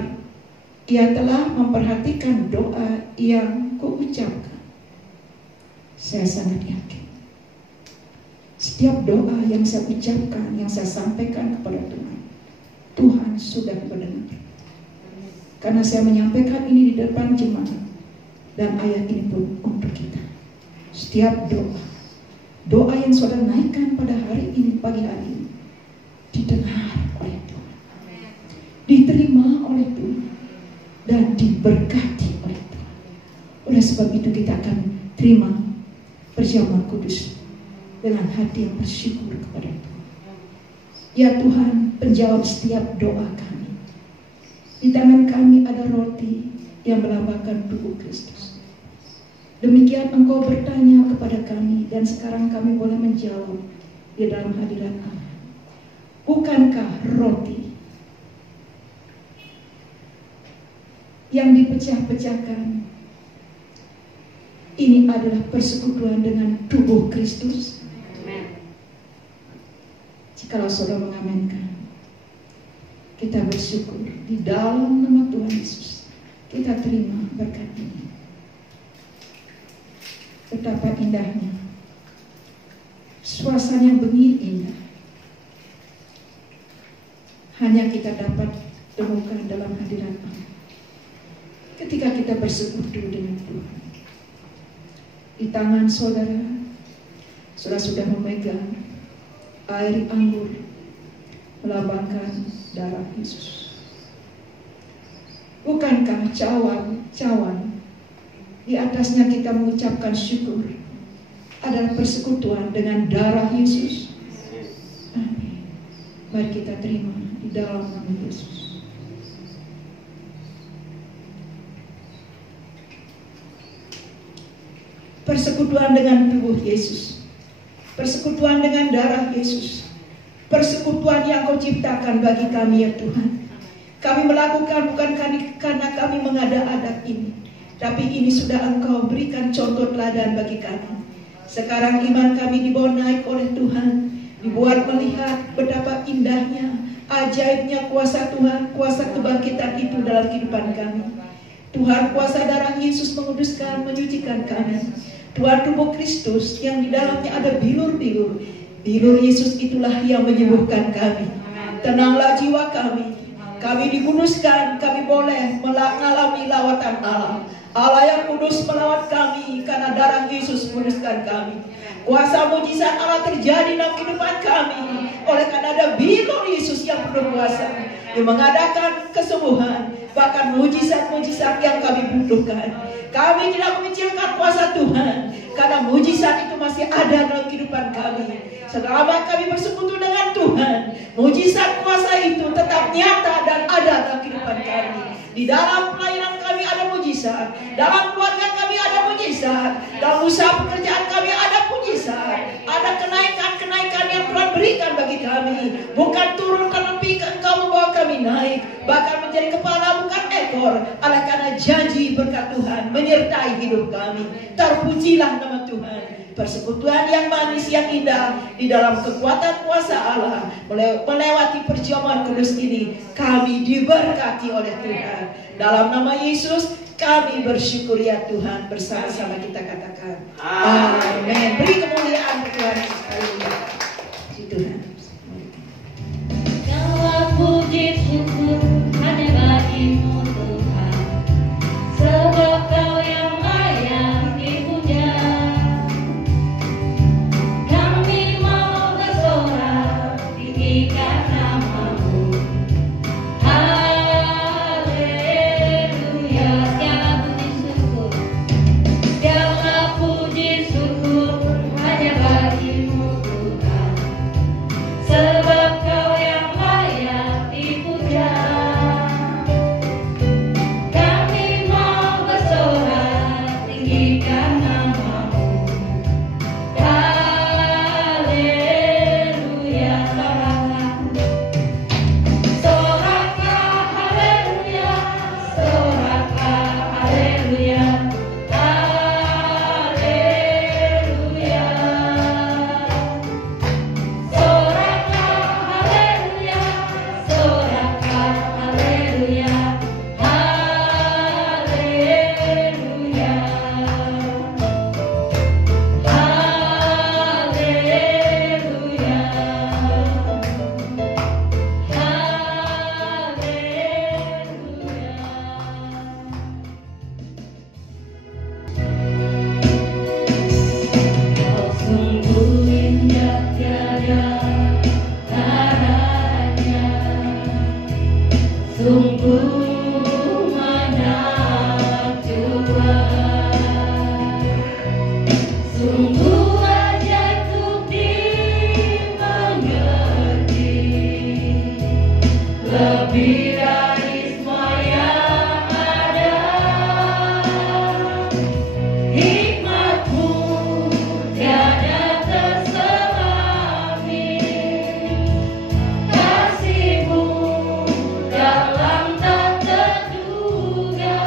ia telah memperhatikan doa yang kuucapkan. Saya sangat yakin setiap doa yang saya ucapkan, yang saya sampaikan kepada Tuhan, Tuhan sudah mendengar. Karena saya menyampaikan ini di depan jemaat, dan ayat ini pun untuk kita. Setiap doa yang saudara naikkan pada hari ini, pagi hari ini, didengar oleh Tuhan, diterima oleh Tuhan, dan diberkati oleh Tuhan. Oleh sebab itu kita akan terima perjamuan kudus dengan hati yang bersyukur kepada Tuhan. Ya Tuhan, penjawab setiap doa kami. Di tangan kami ada roti yang melambangkan tubuh Kristus. Demikian Engkau bertanya kepada kami, dan sekarang kami boleh menjawab di dalam hadirat Allah. Bukankah roti yang dipecah-pecahkan ini adalah persekutuan dengan tubuh Kristus? Jikalau saudara mengamenkan, kita bersyukur di dalam nama Tuhan Yesus. Kita terima berkat ini. Betapa indahnya suasana yang begitu indah, hanya kita dapat temukan dalam hadirat Allah ketika kita bersekutu dengan Tuhan. Di tangan saudara sudah memegang air anggur melambangkan darah Yesus. Bukankah cawan di atasnya kita mengucapkan syukur adalah persekutuan dengan darah Yesus? Amin. Mari kita terima di dalam nama Yesus. Persekutuan dengan tubuh Yesus, persekutuan dengan darah Yesus, persekutuan yang Kau ciptakan bagi kami ya Tuhan. Kami melakukan bukan karena kami mengada-ada ini, tapi ini sudah Engkau berikan contoh teladan bagi kami. Sekarang iman kami dibawa naik oleh Tuhan, dibuat melihat betapa indahnya, ajaibnya kuasa Tuhan, kuasa kebangkitan itu dalam kehidupan kami. Tuhan, kuasa darah Yesus menguduskan, menyucikan kami. Tuhan, tubuh Kristus yang di dalamnya ada bilur-bilur. Bilur Yesus itulah yang menyembuhkan kami. Tenanglah jiwa kami. Kami dikuduskan, kami boleh mengalami lawatan Allah. Allah yang kudus melawat kami karena darah Yesus kuduskan kami. Kuasa mujizat Allah terjadi dalam kehidupan kami oleh karena ada bilur Yesus yang berkuasa, yang mengadakan kesembuhan, bahkan mujizat-mujizat yang kami butuhkan. Kami tidak mengecilkan kuasa Tuhan, karena mujizat itu masih ada dalam kehidupan kami. Selama kami bersekutu dengan Tuhan, mujizat kuasa itu tetap nyata dan ada dalam kehidupan kami. Di dalam pelayanan kami ada mujizat, dalam keluarga kami ada mujizat, dalam usaha pekerjaan kami ada mujizat. Ada kenaikan-kenaikan yang Tuhan berikan bagi kami. Bukan turun, tapi Engkau membawa kami bahkan menjadi kepala bukan ekor, oleh karena janji berkat Tuhan menyertai hidup kami. Terpujilah nama Tuhan. Persekutuan yang manis, yang indah di dalam kekuatan kuasa Allah melewati perjamuan kudus ini, kami diberkati oleh Tuhan. Dalam nama Yesus kami bersyukur ya Tuhan. Bersama-sama kita katakan amin. Beri kemuliaan kepada Tuhan. Haleluya. Puji Tuhan. Segala puji syukur hanya bagimu Tuhan, sebab Kau yang layak dipuja. Kami mau bersorak tinggikan nama-Mu. Haleluya. Segala puji syukur hanya bagimu Tuhan, sebab Kau yang layak dipuja. Kami mau bersorak tinggikan nama-Mu. Haleluya. Soraklah haleluya, soraklah haleluya, haleluya. Soraklah haleluya, soraklah haleluya, haleluya. Kau sungguh indah tiada taranya, sungguh menakjubkan, sungguh ajaib untuk dimengerti, lebih dari semua yang ada. Hikmat-Mu tiada terselami, kasih-Mu dalam tak terduga.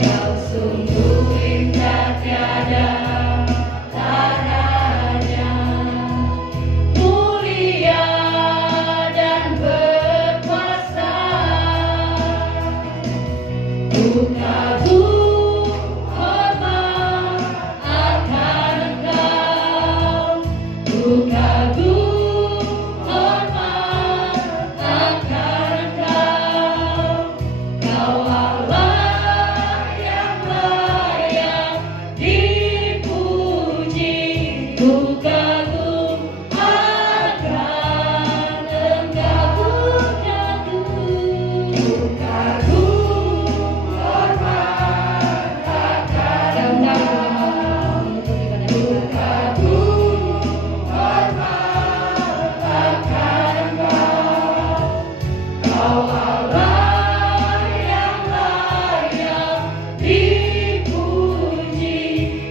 Kau sungguh indah tiada taranya, mulia dan berkuasa. Ku kagum hormat akan Engkau, ku kagum hormat akan Engkau. Kau Allah yang layak dipuji, ku kagum akan Engkau, ku kagum hormat akan Engkau, ku kagum hormat akan Engkau. Kau Allah yang layak dipuji,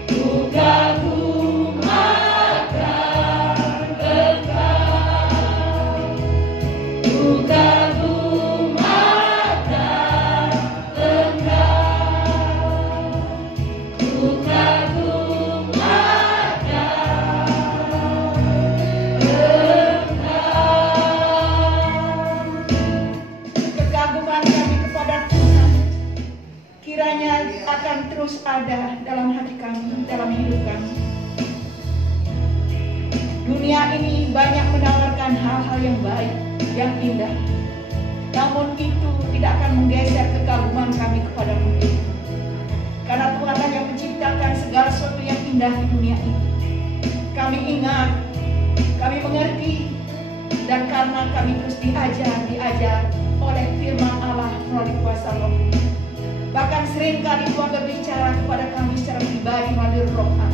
ku kagum akan Engkau, ku kagum akan Engkau, ku kagum Kekaguman kami kepada Tuhan kiranya akan terus ada dalam hati kami, dalam hidup kami. Dunia ini banyak menawarkan hal-hal yang baik, yang indah. Namun itu tidak akan menggeser kekaguman kami kepada Tuhan. Karena Tuhanlah yang menciptakan segala sesuatu yang indah di dunia ini. Kami ingat, kami mengerti, dan karena kami terus diajar oleh firman Allah melalui kuasa Roh. Bahkan seringkali Tuhan berbicara kepada kami secara pribadi melalui Roh Allah.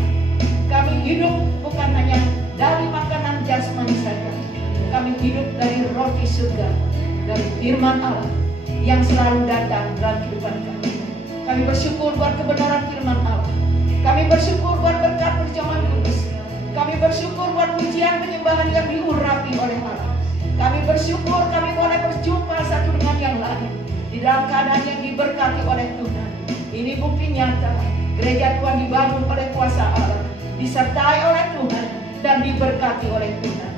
Kami hidup bukan hanya dari makanan jasmani saja. Kami hidup dari roti surga, dari firman Allah yang selalu datang dalam kehidupan kami. Kami bersyukur buat kebenaran firman Allah. Kami bersyukur buat berkat perjamuan kudus. Kami bersyukur buat pujian penyembahan yang diurapi oleh Allah. Kami bersyukur kami boleh berjumpa satu dengan yang lain di dalam keadaan yang diberkati oleh Tuhan. Ini bukti nyata gereja Tuhan dibangun oleh kuasa Allah, disertai oleh Tuhan dan diberkati oleh Tuhan.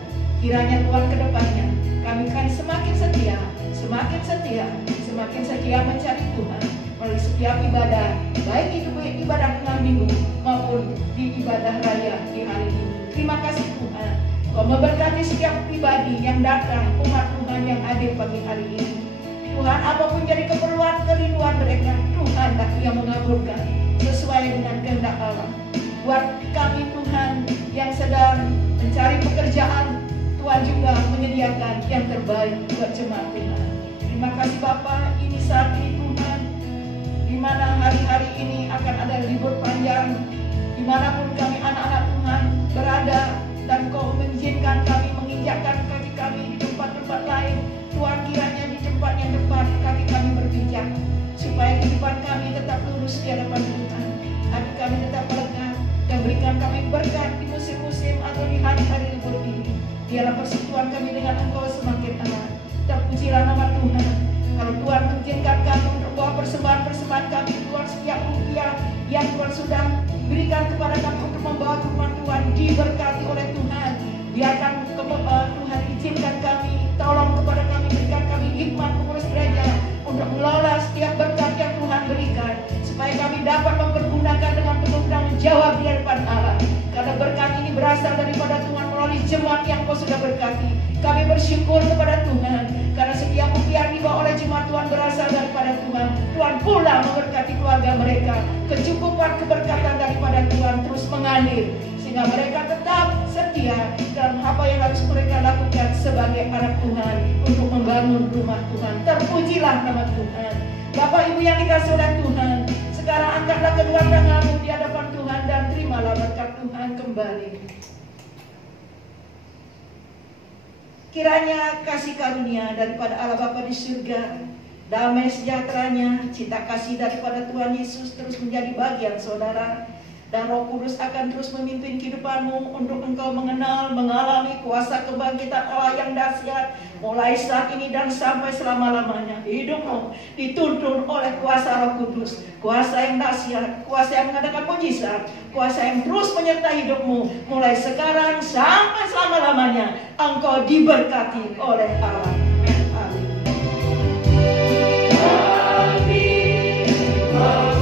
Kiranya Tuhan ke depannya kami akan semakin setia, semakin setia, semakin setia mencari Tuhan melalui setiap ibadah, baik itu ibadah tengah minggu maupun di ibadah raya di hari ini. Terima kasih Tuhan, Kau memberkati setiap pribadi yang datang, umat Tuhan yang hadir pagi hari ini. Tuhan, apapun jadi keperluan kerinduan mereka, Tuhan yang mengabulkan sesuai dengan kehendak Allah. Buat kami Tuhan yang sedang mencari pekerjaan, Tuhan juga menyediakan yang terbaik buat jemaat Tuhan. Terima kasih Bapa, ini saat ini Tuhan, di mana hari-hari ini akan ada libur panjang, dimanapun kami anak-anak Tuhan berada, dan Kau mengizinkan kami menginjakkan kaki kami di tempat-tempat lain. Tuhan, kiranya di tempat yang tepat kaki kami berpijak, supaya kehidupan kami tetap lurus di hadapan Tuhan, hati kami tetap melekat, dan berikan kami berkat di musim-musim atau di hari-hari libur ini. Biarlah persekutuan kami dengan Engkau semakin erat. Terpujilah nama Tuhan. Kalau Tuhan mengizinkan kami untuk bawa persembahan-persembahan kami, Tuhan, setiap rupiah yang Tuhan sudah berikan kepada kami untuk membawa ke rumah Tuhan diberkati oleh Tuhan. Biarkan Tuhan izinkan kami, tolong kepada kami, berikan kami hikmat pengurus gereja untuk mengelola setiap berkat yang Tuhan berikan, supaya kami dapat mempergunakan dengan penuh tanggung jawab di hadapan Allah. Karena berkat ini berasal daripada Tuhan melalui jemaat yang Kau sudah berkati. Kami bersyukur kepada Tuhan, karena setiap rupiah dibawa oleh jemaat Tuhan berasal daripada Tuhan. Tuhan pula memberkati keluarga mereka. Kecukupan keberkatan daripada Tuhan terus mengalir, sehingga mereka tetap setia dalam apa yang harus mereka lakukan sebagai anak Tuhan untuk membangun rumah Tuhan. Terpujilah nama Tuhan. Bapak Ibu yang dikasihi oleh Tuhan, sekarang angkatlah kedua tanganmu di hadapan Tuhan dan terimalah berkat Tuhan kembali. Kiranya kasih karunia daripada Allah Bapa di surga, damai sejahteranya, cinta kasih daripada Tuhan Yesus terus menjadi bagian saudara, dan Roh Kudus akan terus memimpin kehidupanmu untuk engkau mengenal, mengalami kuasa kebangkitan Allah yang dahsyat mulai saat ini dan sampai selama-lamanya. Hidupmu dituntun oleh kuasa Roh Kudus, kuasa yang dahsyat, kuasa yang mengadakan mujizat, kuasa yang terus menyertai hidupmu mulai sekarang sampai selama-lamanya. Engkau diberkati oleh Allah. Amin. Amin.